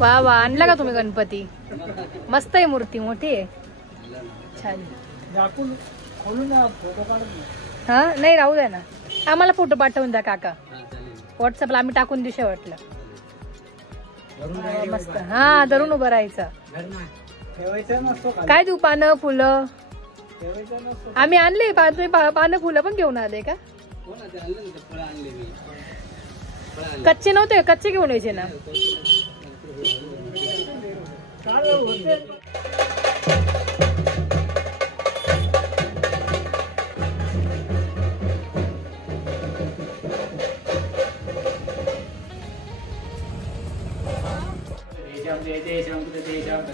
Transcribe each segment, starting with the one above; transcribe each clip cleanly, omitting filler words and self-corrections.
वा वा, आणला का तुम्ही गणपती? मस्त आहे, मूर्ती मोठी आहे, छान. हा नाही राहू द्या ना, आम्हाला फोटो पाठवून द्या काका, व्हॉट्सअपला आम्ही टाकून देऊ शेवटला. मस्त. हा धरून उभं राहायचं. काय देऊ, पानं फुलं? आम्ही आणले पानं फुलं पण घेऊन आले का? कच्चे नव्हते, कच्चे घेऊन यायचे ना.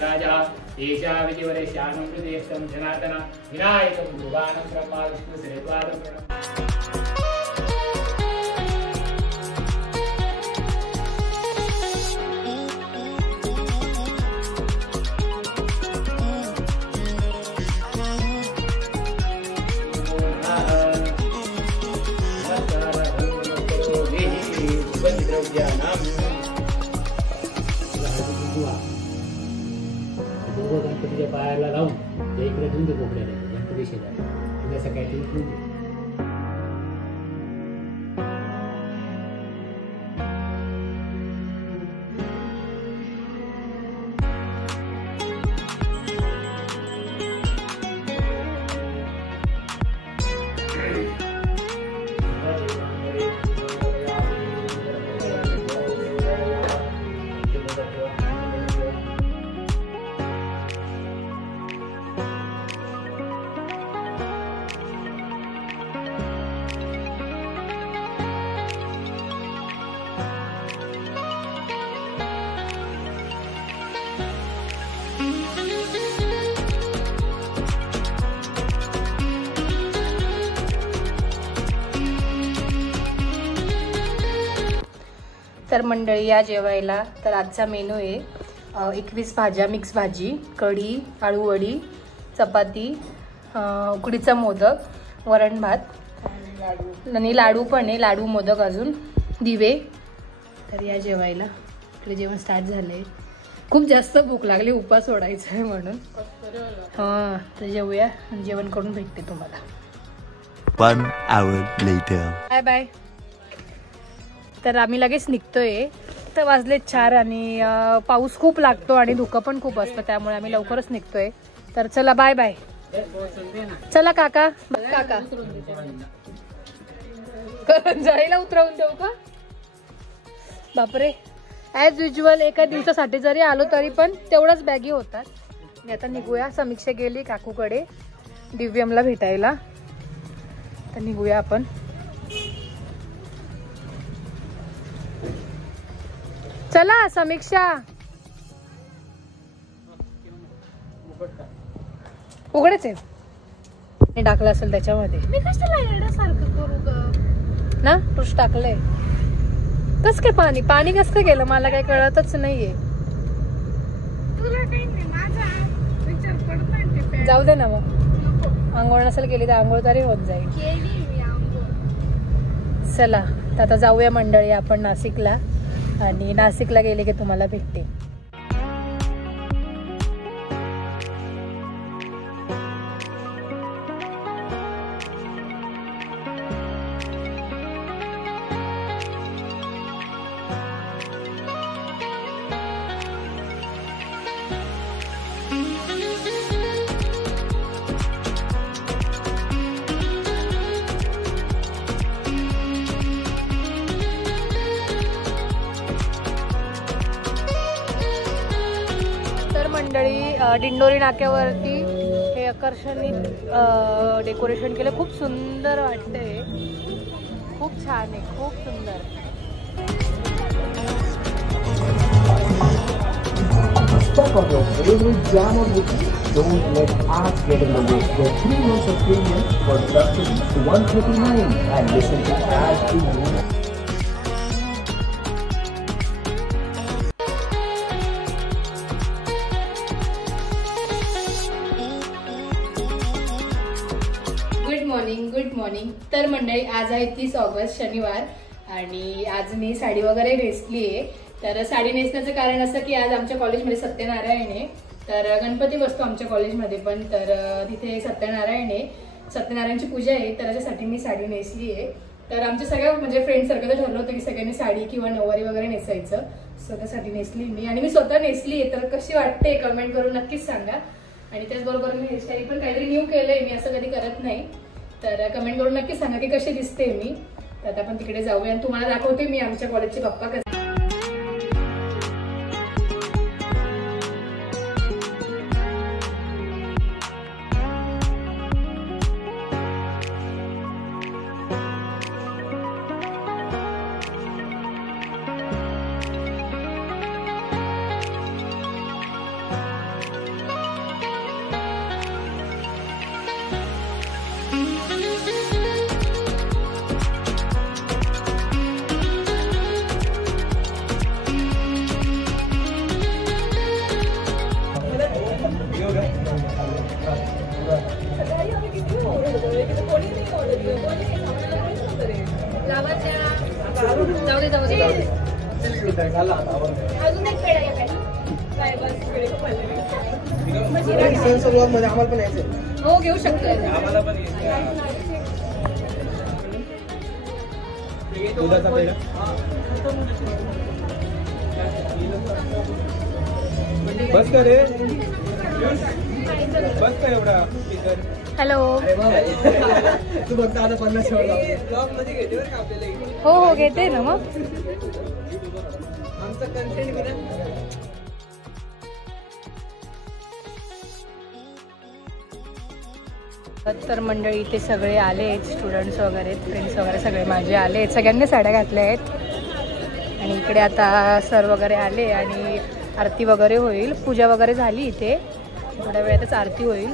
राजा एषा विधिवरे श्यामं कृतेष्टं जनार्दन विनायकं भुवानं ब्रह्मा विष्णु श्रीद्वारं गणपतीच्या पायाला लावून ते इकडे धुंद कोकड्याला गणपती शेजारी उद्या सकाळी ते तर मंडळी या जेवायला. तर आजचा मेनू आहे 21 भाज्या, मिक्स भाजी, कढी, आळू वडी, चपाती, उकडीचा मोदक, वरण भात आणि लाडू पण आहे, लाडू मोदक अजून दिवे. तर या जेवायला इकडे जेवण स्टार्ट झालंय. खूप जास्त भूक लागली, उपास सोडायचा आहे म्हणून. हां तर जेवूया, जेवण करून भेटते तुम्हाला. 1 hour later. Bye bye. तर आम्ही लगेच निघतोय. तर वाजले 4 आणि पाऊस खूप लागतो आणि धुकं पण खूप असतं, त्यामुळे आम्ही लवकरच निघतोय. तर चला बाय बाय. चला काका. काका जायला उतरवून देऊ का? बापरे, ॲज युजल एका दिवसासाठी जरी आलो तरी पण तेवढंच बॅगी होतात. मी आता निघूया. समीक्षा गेली काकूकडे दिव्यमला भेटायला, तर निघूया आपण. चला समीक्षा. उघडेच आहे, टाकलं असेल त्याच्यामध्ये. मी कशाला येण्यासारखं करू ग ना, पुरुष टाकलंय. कस काय पाणी पाणी कस काय गेलं मला काही कळतच नाहीये. जाऊ दे ना मग, आंघोळ नसेल केली तर आंघोळ तरी होत जाईल. चला तर आता जाऊया मंडळी आपण नाशिकला, आणि नाशिकला गेले की तुम्हाला भेटते. मंडळी दिंडोरी नाक्यावरती हे आकर्षणीय डेकोरेशन केलं, खूप सुंदर वाटतंय, खूप छान आहे, खूप सुंदर. Step on your favorite jam or whisky. Don't let art get in the way. Get 3 months of premium for just $139 and listen to ads to you. Good morning. तर मंडळी आज आहे 30 ऑगस्ट शनिवार, आणि आज मी साडी वगैरे नेसली आहे. तर साडी नेसण्याचं कारण असं की आज आमच्या कॉलेजमध्ये सत्यनारायण आहे, तर गणपती बसतो आमच्या कॉलेजमध्ये पण, तर तिथे सत्यनारायणची पूजा आहे, तर त्याच्यासाठी मी साडी नेसली आहे. तर आमच्या सगळ्या म्हणजे फ्रेंड सर्कल ठरलं होतं की सगळ्यांनी साडी किंवा नऊवारी वगैरे नेसायचं, सो त्यासाठी नेसली मी आणि मी स्वतः नेसली आहे. तर कशी वाटते कमेंट करून नक्कीच सांगा. आणि त्याचबरोबर मी हेअरस्टाईल पण काहीतरी न्यू केलंय, मी असं कधी करत नाही, तर कमेंट करून नक्कीच सांगा की कशी दिसते मी. तर आता आपण तिकडे जाऊया आणि तुम्हाला दाखवते मी आमच्या कॉलेजचे गप्पा कसे. हो घेऊ शकतो. बस का रे, बस का एवढा. हॅलो, तू बघता आता 50 हो घेते ना मग. आमचा कंटेंट तर मंडळी इथे सगळे आले, स्टुडंट्स वगैरे, फ्रेंड्स वगैरे सगळे माझे आले, सगळ्यांनी साड्या घातल्या आहेत. आणि इकडे आता सर वगैरे आले आणि आरती वगैरे होईल, पूजा वगैरे झाली इथे, थोड्या वेळातच आरती होईल.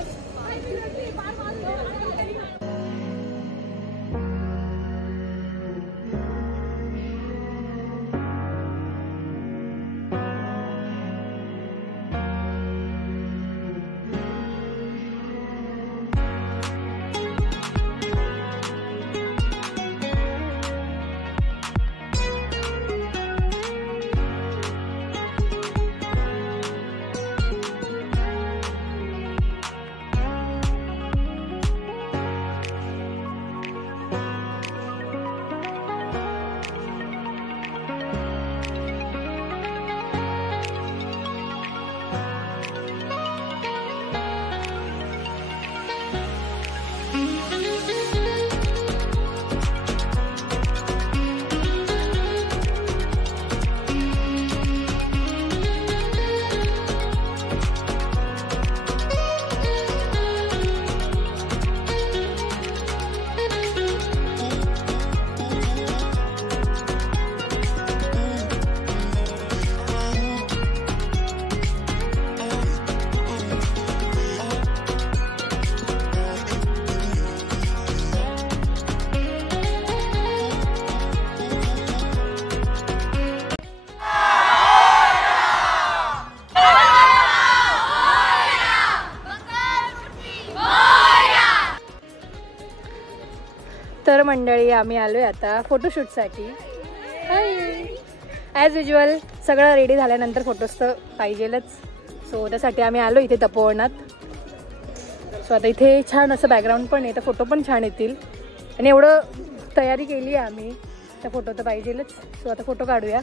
तर मंडळी आम्ही आलोय आता फोटोशूटसाठी. ॲज युजल सगळं रेडी झाल्यानंतर फोटोज तर पाहिजेलच, सो त्यासाठी आम्ही आलो इथे तपोवनात. सो आता इथे छान असं बॅकग्राऊंड पण आहे, तर फोटो पण छान येतील आणि एवढं तयारी केली आहे आम्ही, तर फोटो तर पाहिजेलच. सो आता फोटो काढूया.